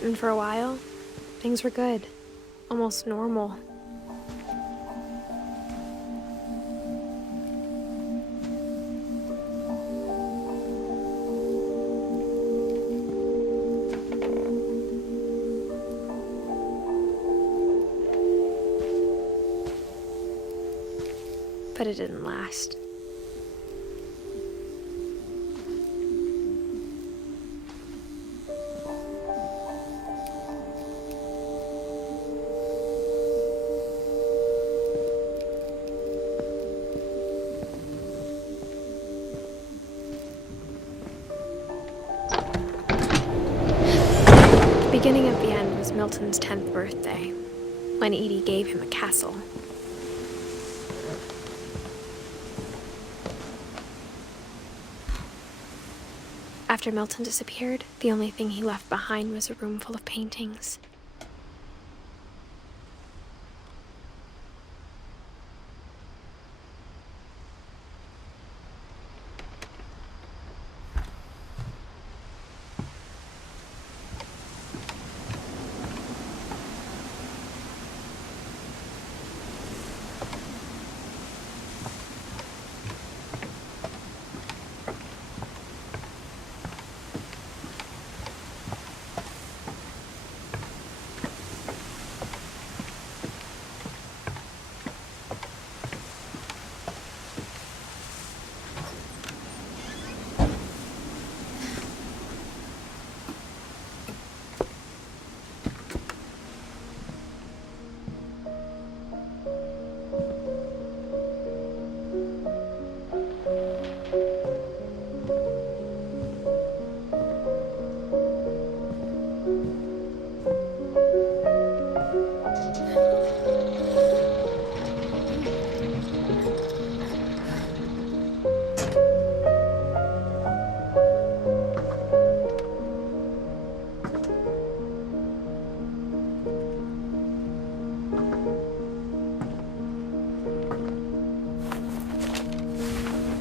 And for a while, things were good. Almost normal. But it didn't last. The beginning of the end was Milton's 10th birthday, when Edie gave him a castle. After Milton disappeared, the only thing he left behind was a room full of paintings.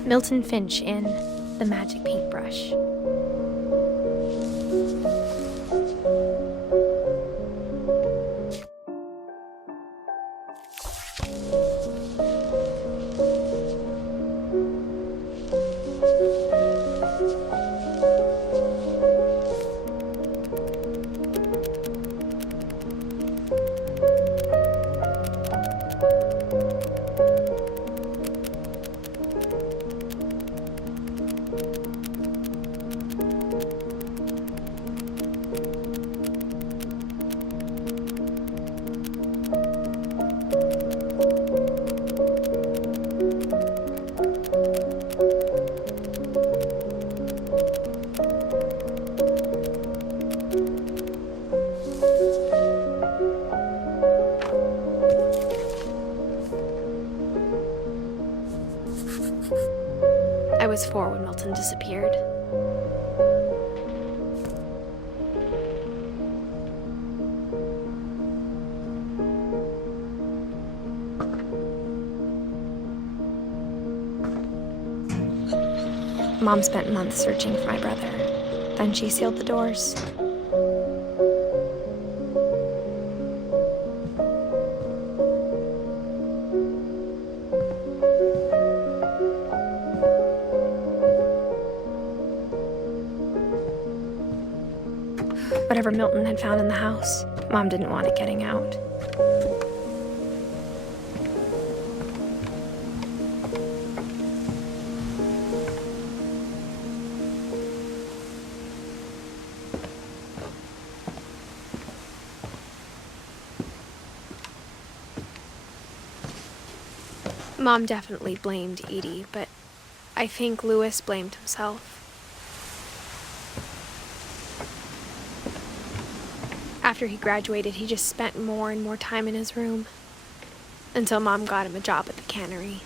Milton Finch in The Magic Paintbrush. I was 4 when Milton disappeared. Mom spent months searching for my brother. Then she sealed the doors. Whatever Milton had found in the house, Mom didn't want it getting out. Mom definitely blamed Edie, but I think Louis blamed himself. After he graduated, he just spent more and more time in his room, until Mom got him a job at the cannery.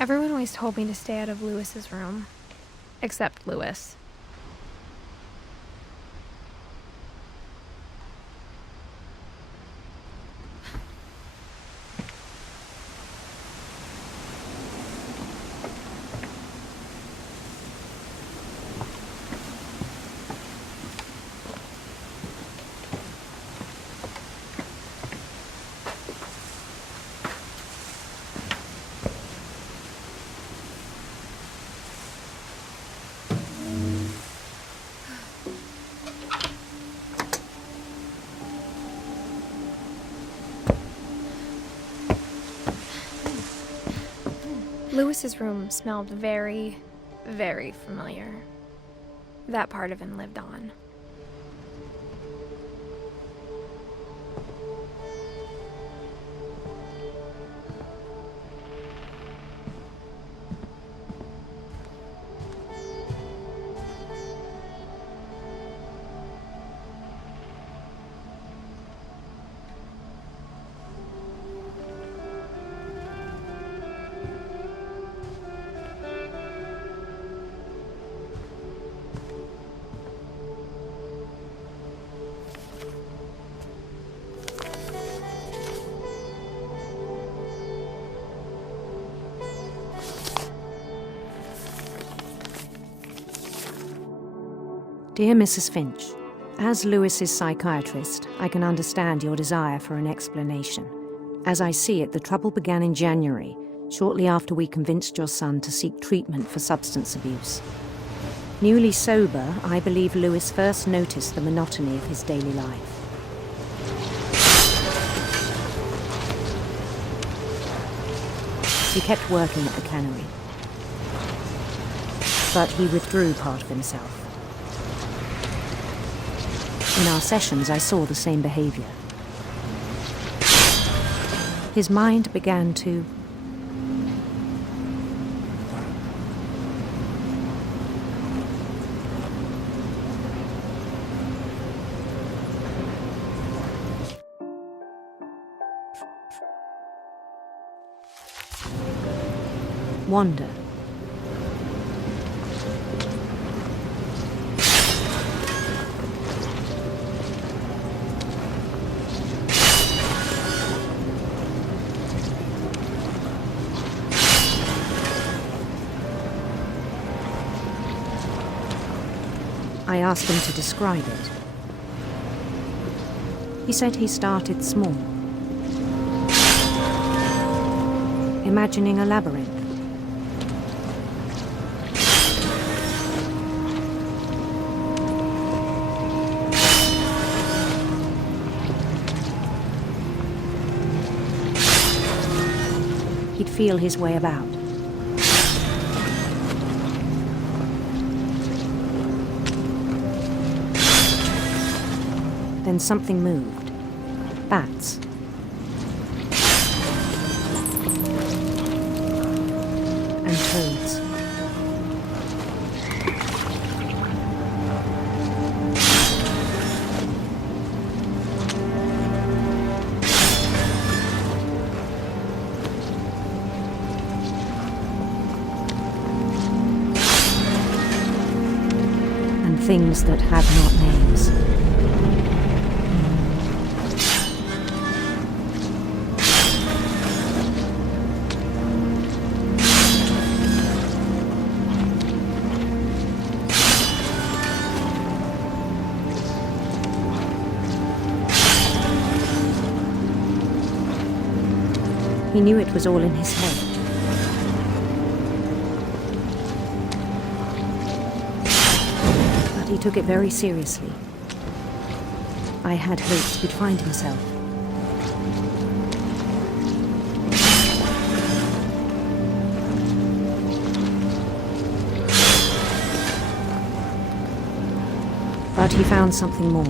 Everyone always told me to stay out of Louis's room, except Louis. Lewis's room smelled very, very familiar. That part of him lived on. Dear Mrs. Finch, as Lewis's psychiatrist, I can understand your desire for an explanation. As I see it, the trouble began in January, shortly after we convinced your son to seek treatment for substance abuse. Newly sober, I believe Lewis first noticed the monotony of his daily life. He kept working at the cannery, but he withdrew part of himself. In our sessions, I saw the same behavior. His mind began to wander. I asked him to describe it. He said he started small, imagining a labyrinth. He'd feel his way about. Then something moved. Bats. And toads. And things that have not names. He knew it was all in his head. But he took it very seriously. I had hoped he'd find himself. But he found something more.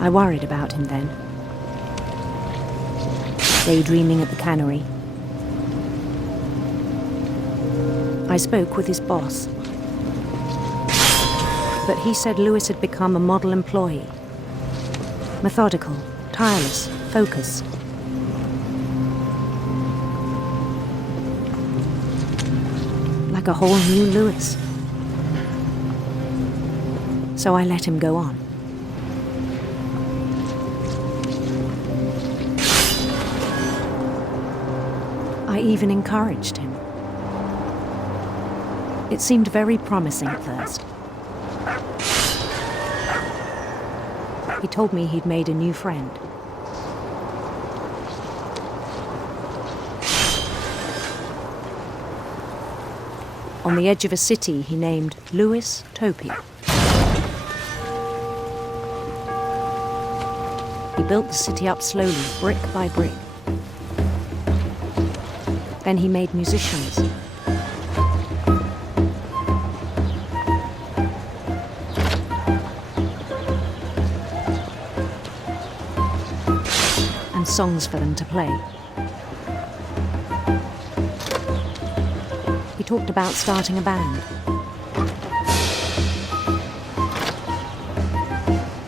I worried about him then. Daydreaming at the cannery. I spoke with his boss. But he said Lewis had become a model employee. Methodical, tireless, focused. Like a whole new Lewis. So I let him go on. I even encouraged him. It seemed very promising at first. He told me he'd made a new friend. On the edge of a city he named Lewis Topia. He built the city up slowly, brick by brick. Then he made musicians. And songs for them to play. He talked about starting a band.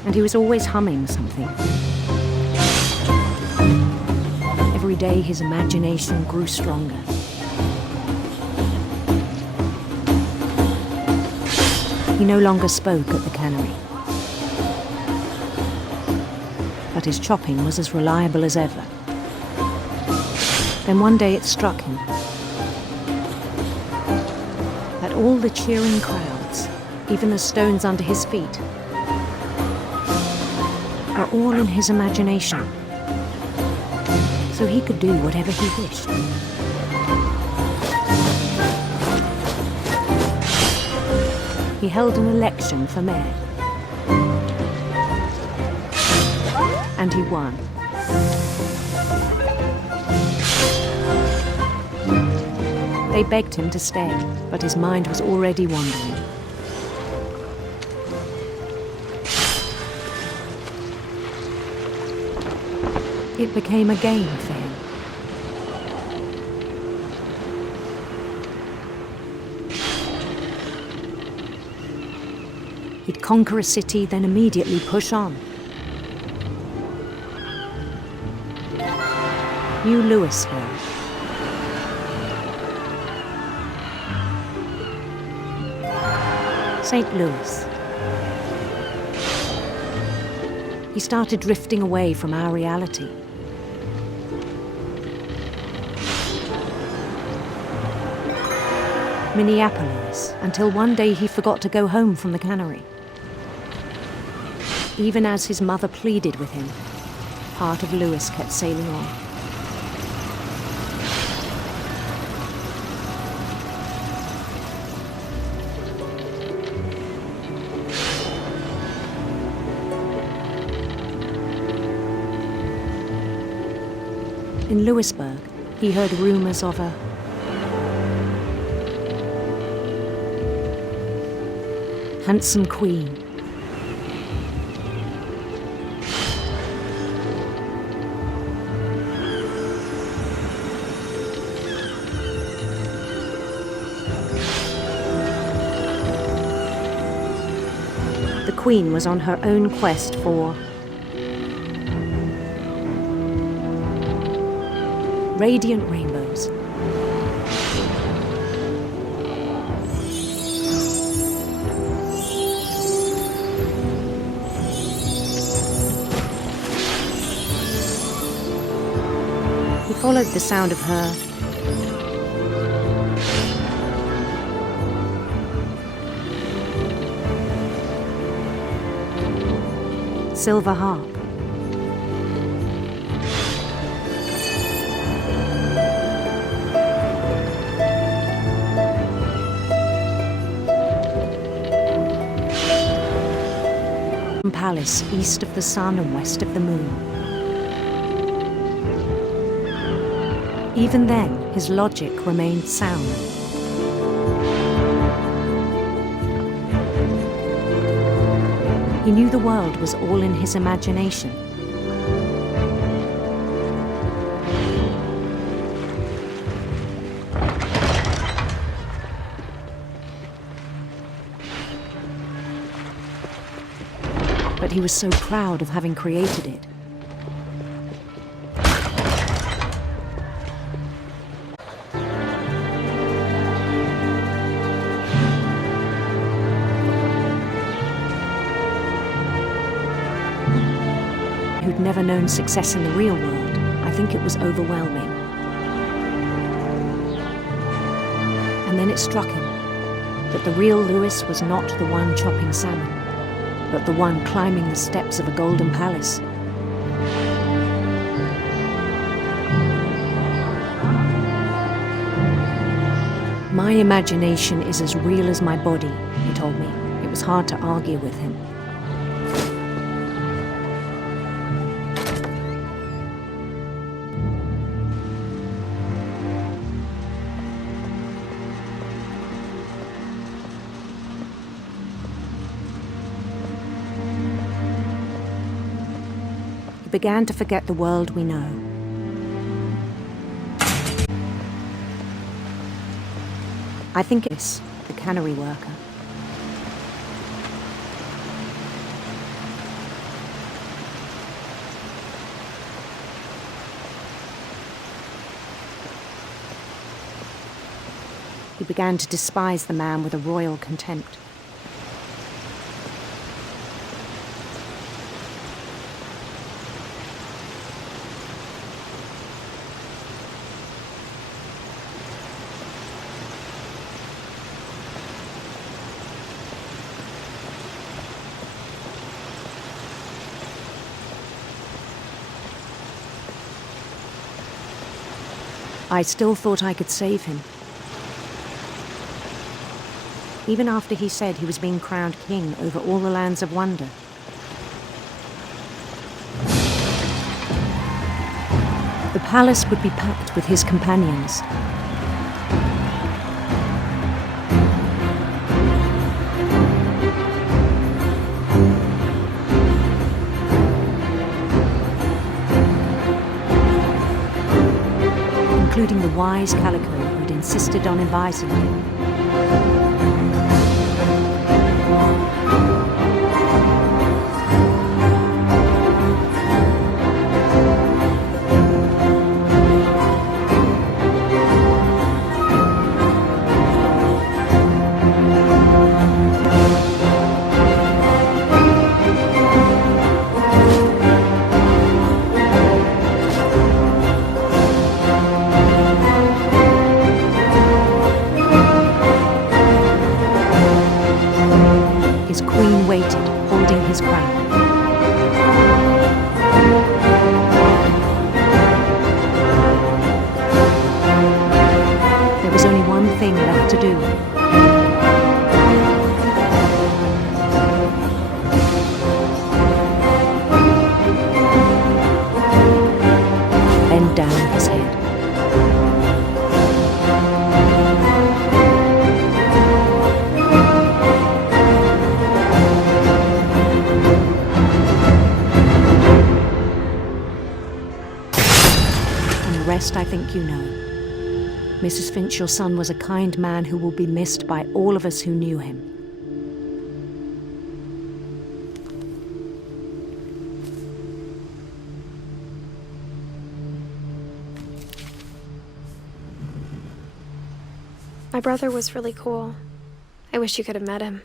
And he was always humming something. Every day his imagination grew stronger. He no longer spoke at the cannery. But his chopping was as reliable as ever. Then one day it struck him that all the cheering crowds, even the stones under his feet, were all in his imagination. So he could do whatever he wished. He held an election for mayor. And he won. They begged him to stay, but his mind was already wandering. It became a game for him. He'd conquer a city, then immediately push on. New Louisville. St. Louis. He started drifting away from our reality. Minneapolis, until one day he forgot to go home from the cannery. Even as his mother pleaded with him, part of Louis kept sailing on. In Louisburg, he heard rumors of a handsome queen. The queen was on her own quest for radiant rainbows. He followed the sound of her silver harp. Palace east of the sun and west of the moon. Even then, his logic remained sound. He knew the world was all in his imagination. But he was so proud of having created it. Who'd never known success in the real world, I think it was overwhelming. And then it struck him that the real Lewis was not the one chopping salmon, but the one climbing the steps of a golden palace. My imagination is as real as my body, he told me. It was hard to argue with him. He began to forget the world we know. I think it's the cannery worker. He began to despise the man with a royal contempt. I still thought I could save him. Even after he said he was being crowned king over all the lands of wonder. The palace would be packed with his companions. Including the wise Calico who'd insisted on inviting him. His queen waited, holding his crown. There was only one thing left to do. Bend down his head. The rest I think you know. Mrs. Finch, your son was a kind man who will be missed by all of us who knew him. My brother was really cool. I wish you could have met him.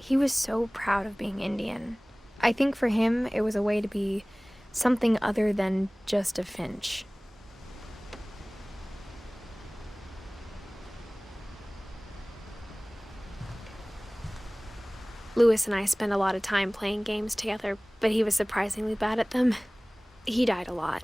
He was so proud of being Indian. I think for him, it was a way to be something other than just a Finch. Lewis and I spent a lot of time playing games together, but he was surprisingly bad at them. He died a lot.